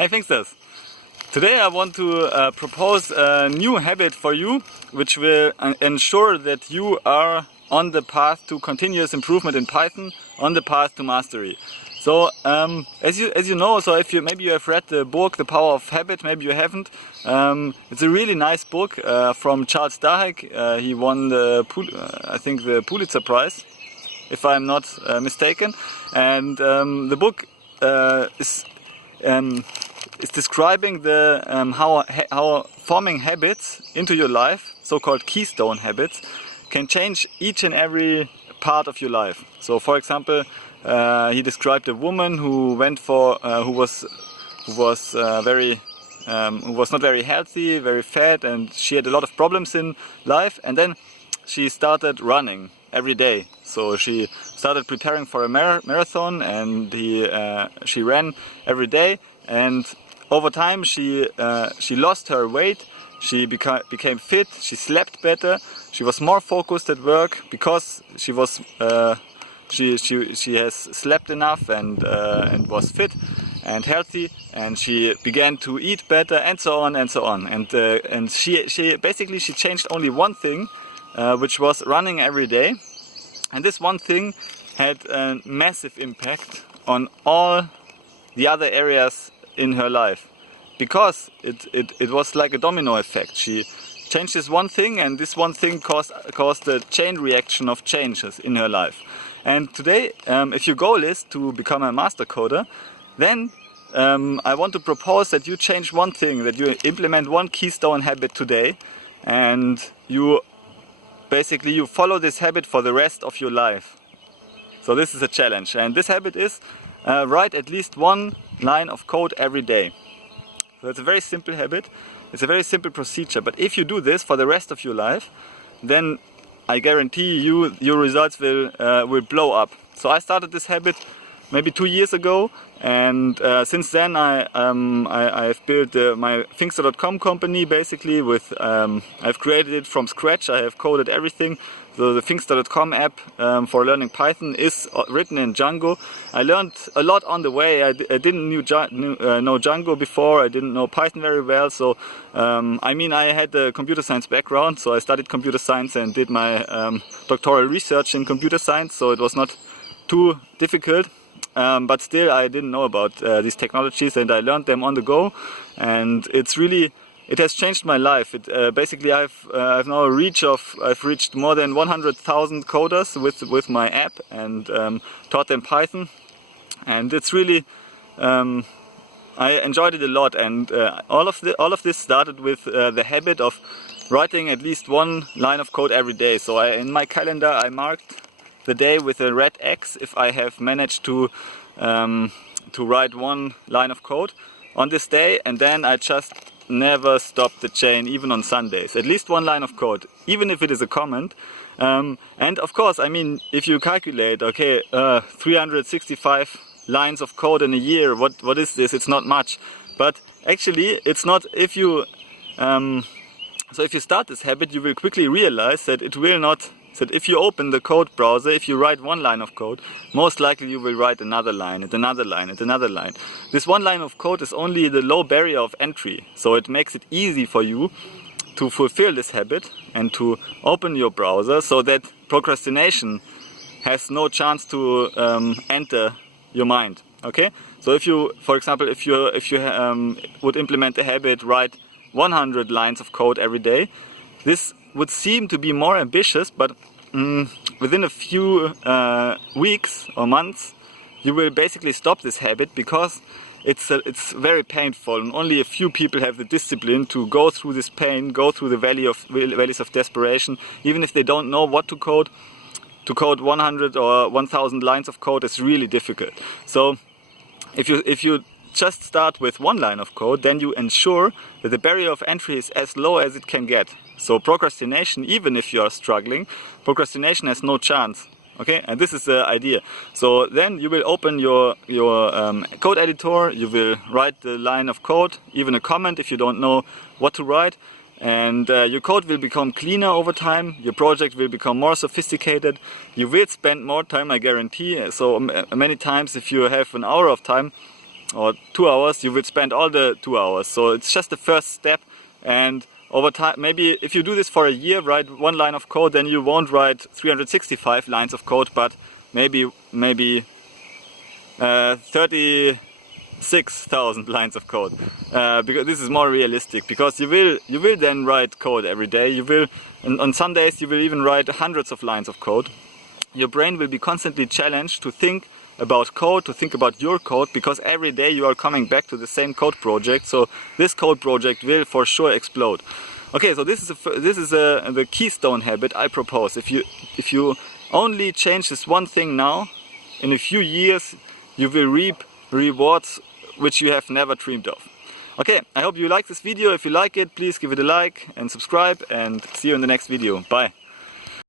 Hey Thinksters! Today I want to propose a new habit for you, which will ensure that you are on the path to continuous improvement in Python, on the path to mastery. So as you know, so if maybe you have read the book The Power of Habit, maybe you haven't. It's a really nice book from Charles Duhigg. He won I think the Pulitzer Prize, if I'm not mistaken. And the book is describing the how forming habits into your life, so-called keystone habits, can change each and every part of your life. So, for example, he described a woman who went for who was not very healthy, very fat, and she had a lot of problems in life. And then she started running every day. So she started preparing for a marathon, and she ran every day. And over time, she lost her weight. She became fit. She slept better. She was more focused at work because she was she has slept enough and was fit and healthy. And she began to eat better, and so on and so on. And she basically changed only one thing, which was running every day. And this one thing had a massive impact on all the other areas in her life, because it was like a domino effect. She changed this one thing, and this one thing caused a chain reaction of changes in her life. And today, if your goal is to become a master coder, then I want to propose that you change one thing, that you implement one keystone habit today, and you follow this habit for the rest of your life. So this is a challenge, and this habit is write at least one line of code every day. So it's a very simple habit, it's a very simple procedure, but if you do this for the rest of your life, then I guarantee you your results will blow up. So I started this habit maybe 2 years ago, and since then I've built my Thinkster.com company, basically with I've created it from scratch. I have coded everything. So the Thinkster.com app for learning Python is written in Django. I learned a lot on the way. I didn't know Django before. I didn't know Python very well. So I had a computer science background, so I studied computer science and did my doctoral research in computer science. So it was not too difficult. But still, I didn't know about these technologies, and I learned them on the go, and it has changed my life. Basically, I've now I've reached more than 100,000 coders with my app, and taught them Python, and it's really I enjoyed it a lot. And all of this started with the habit of writing at least one line of code every day. So in my calendar I marked the day with a red X if I have managed to write one line of code on this day, and then I just never stop the chain, even on Sundays. At least one line of code, even if it is a comment. And of course, I mean, if you calculate, okay, 365 lines of code in a year, what is this? It's not much. But actually, it's not. If you so if you start this habit, you will quickly realize that it will not. So if you open the code browser, if you write one line of code, most likely you will write another line, and another line, and another line. This one line of code is only the low barrier of entry, so it makes it easy for you to fulfill this habit and to open your browser, so that procrastination has no chance to enter your mind. Okay? So if you, for example, if you would implement a habit, write 100 lines of code every day, this would seem to be more ambitious, but within a few weeks or months you will basically stop this habit, because it's very painful, and only a few people have the discipline to go through this pain, go through the valleys of desperation, even if they don't know what to code. To code 100 or 1000 lines of code is really difficult. So if you just start with one line of code, then you ensure that the barrier of entry is as low as it can get. So procrastination, even if you are struggling, procrastination has no chance. Okay, and this is the idea. So then you will open your code editor, you will write the line of code, even a comment if you don't know what to write, and your code will become cleaner over time, your project will become more sophisticated, you will spend more time, I guarantee. So many times, if you have an hour of time, or 2 hours, you will spend all the 2 hours. So it's just the first step, and over time, maybe if you do this for a year, write 1 line of code, then you won't write 365 lines of code, but maybe 36,000 lines of code, because this is more realistic. Because you will then write code every day. You will, and on some days you will even write hundreds of lines of code. Your brain will be constantly challenged to think about code, to think about your code, because every day you are coming back to the same code project. So this code project will for sure explode. Okay, so this is the keystone habit I propose. If you only change this one thing now, in a few years you will reap rewards which you have never dreamed of. Okay, I hope you like this video. If you like it, please give it a like and subscribe, and see you in the next video. Bye.